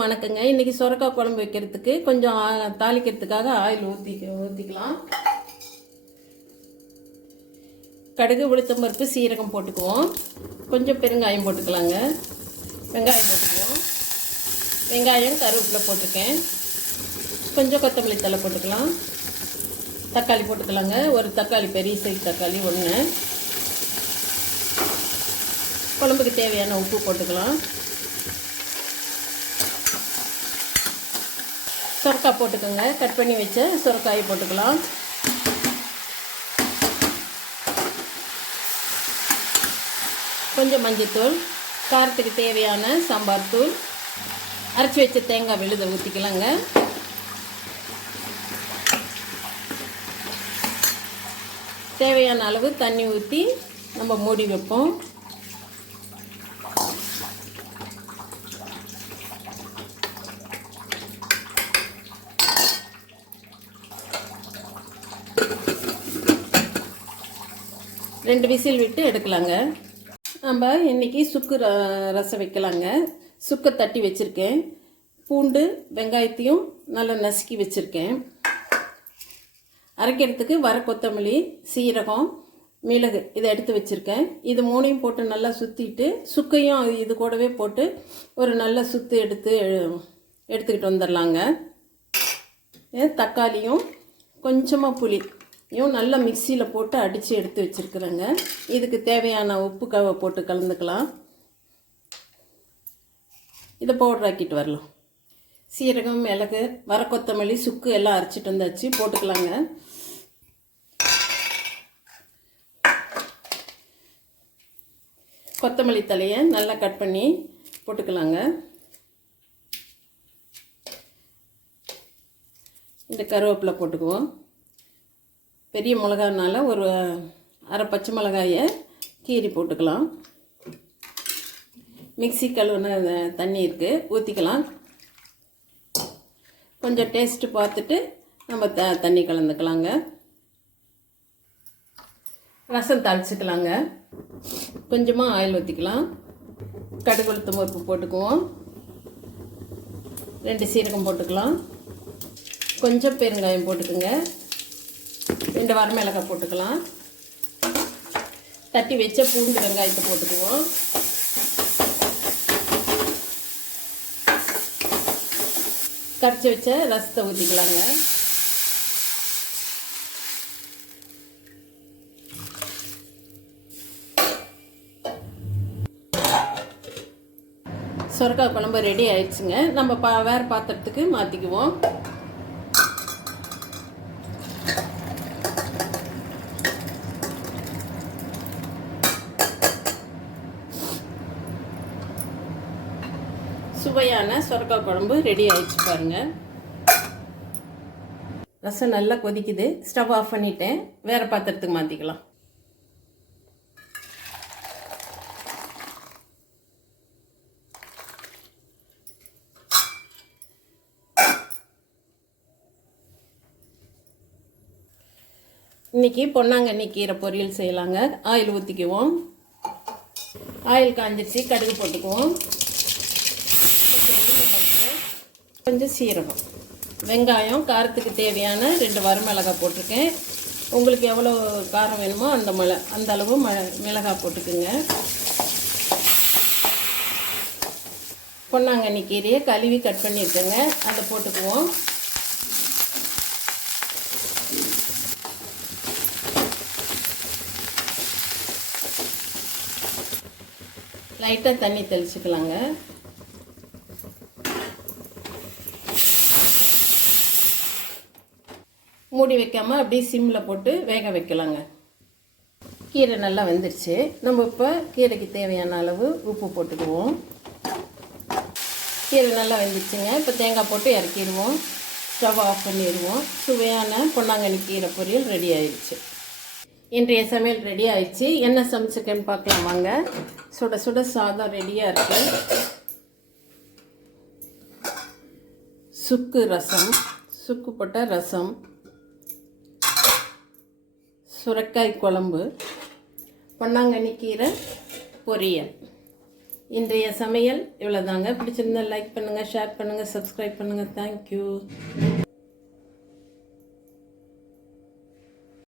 வணக்கங்க. இன்னைக்கு சுரக்காய் குழம்பு வைக்கிறதுக்கு கொஞ்சம் தாளிக்கிறதுக்காக ஆயில் ஊற்றி ஊற்றிக்கலாம் கடுகு உளுத்தம்பருப்பு சீரகம் போட்டுக்குவோம். கொஞ்சம் பெருங்காயம் போட்டுக்கலாங்க. வெங்காயம் போட்டுக்குவோம். வெங்காயம் கருவேப்பிலை போட்டிருக்கேன். கொஞ்சம் கொத்தமல்லி தழை போட்டுக்கலாம். தக்காளி போட்டுக்கலாங்க. ஒரு தக்காளி பெரிய சைஸ் தக்காளி ஒன்று குழம்புக்கு தேவையான உப்பு போட்டுக்கலாம். சுரக்காய் போட்டுக்கோங்க. கட் பண்ணி வச்ச சுரக்காயை போட்டுக்கலாம். கொஞ்சம் மஞ்சத்தூள் காரத்துக்கு தேவையான சாம்பார் தூள் அரைச்சி வச்ச தேங்காய் விழுத ஊற்றிக்கலாங்க தேவையான அளவு தண்ணி ஊற்றி நம்ம மூடி வைப்போம். ரெண்டு விசில் விட்டு எடுக்கலாங்க. நம்ம இன்றைக்கி சுக்கு ர- ரசம் வைக்கலாங்க. சுக்கை தட்டி வச்சுருக்கேன். பூண்டு வெங்காயத்தையும் நல்லா நசுக்கி வச்சுருக்கேன். அரைக்கிறதுக்கு வர கொத்தமல்லி சீரகம் மிளகு இதை எடுத்து வச்சுருக்கேன். இது மூணையும் போட்டு நல்லா சுற்றிட்டு சுக்கையும் இது கூடவே போட்டு ஒரு நல்ல சுத்து எடுத்து எடுத்துக்கிட்டு வந்துடலாங்க தக்காளியும் கொஞ்சமாக புளி. இதையும் நல்லா மிக்சியில் போட்டு அடித்து எடுத்து வச்சுருக்குறேங்க. இதுக்கு தேவையான உப்பு கவ போட்டு கலந்துக்கலாம். இதை பவுடர் ஆக்கிட்டு வரலாம். சீரகம் மிளகு வர கொத்தமல்லி சுக்கு எல்லாம் அரைச்சிட்டு வந்தாச்சு. போட்டுக்கலாங்க. கொத்தமல்லி தலையை நல்லா கட் பண்ணி போட்டுக்கலாங்க. இந்த கருவேப்பிலை போட்டுக்குவோம். பெரிய மிளகானால ஒரு அரை பச்சை மிளகாயை கீரி போட்டுக்கலாம். மிக்ஸி கழுவுன தண்ணி இருக்குது ஊற்றிக்கலாம் கொஞ்சம் டேஸ்ட்டு பார்த்துட்டு நம்ம த தண்ணி கலந்துக்கலாங்க. ரசம் தாளிச்சுக்கலாங்க. கொஞ்சமாக ஆயில் ஊற்றிக்கலாம் கடுகு உளுத்தம் பருப்பு போட்டுக்குவோம். ரெண்டு சீரகம் போட்டுக்கலாம். கொஞ்சம் பெருங்காயம் போட்டுக்குங்க. ரெண்டு வரமிளகாய் போட்டுக்கலாம். தட்டி வச்ச பூண்டு வெங்காயத்தை போட்டுக்குவோம். கரைச்சி வச்ச ரசத்தை ஊற்றிக்கலாங்க சொரக்காய் குழம்பு ரெடி ஆயிடுச்சுங்க. நம்ம பா வேறு பாத்திரத்துக்கு மாற்றிக்குவோம் சுவையான சுரக்காய் குழம்பு ரெடி ஆயிடுச்சு பாருங்க. ரசம் நல்லா கொதிக்குது. ஸ்டவ் ஆஃப் பண்ணிட்டேன். வேற பாத்திரத்துக்கு மாற்றிக்கலாம் இன்னைக்கு பொன்னாங்கண்ணி கீரை பொரியல் செய்யலாங்க. ஆயில் ஊற்றிக்குவோம் ஆயில் காஞ்சிச்சு கடுகு போட்டுக்குவோம் கொஞ்சம் உளுந்து பருப்பு, கொஞ்சம் சீரகம். வெங்காயம் காரத்துக்கு தேவையான ரெண்டு வரமிளகாய் போட்டிருக்கேன். உங்களுக்கு எவ்வளோ காரம் வேணுமோ அந்த மிள அந்த அளவு ம மிளகாய் போட்டுக்குங்க. பொன்னாங்கண்ணி கீரையை கழுவி கட் பண்ணியிருக்கேங்க அதை போட்டுக்குவோம். லைட்டாக தண்ணி தெளிச்சுக்கலாங்க. மூடி வைக்காமல் அப்படியே சிம்மில் போட்டு வேக வைக்கலாங்க. கீரை நல்லா வெந்துருச்சு. நம்ம இப்போ கீரைக்கு தேவையான அளவு உப்பு போட்டுக்குவோம். கீரை நல்லா வெந்துச்சுங்க இப்போ தேங்காய் போட்டு இறக்கிடுவோம். ஸ்டவ் ஆஃப் பண்ணிடுவோம். சுவையான பொன்னாங்கண்ணி கீரை பொரியல் ரெடி ஆயிடுச்சு. இன்றைய சமையல் ரெடி ஆயிடுச்சு. என்ன சமைச்சிருக்கேன்னு பார்க்கலாம் வாங்க. சுட சுட சாதம் ரெடியாக இருக்கு. சுக்கு ரசம் சுக்கு போட்ட ரசம் சுரக்காய் குழம்பு பொன்னாங்கண்ணி கீரை பொரியல். இன்றைய சமையல் இவ்வளோதாங்க பிடிச்சிருந்தா லைக் பண்ணுங்கள் ஷேர் பண்ணுங்கள் சப்ஸ்கிரைப் பண்ணுங்கள் தேங்க்யூ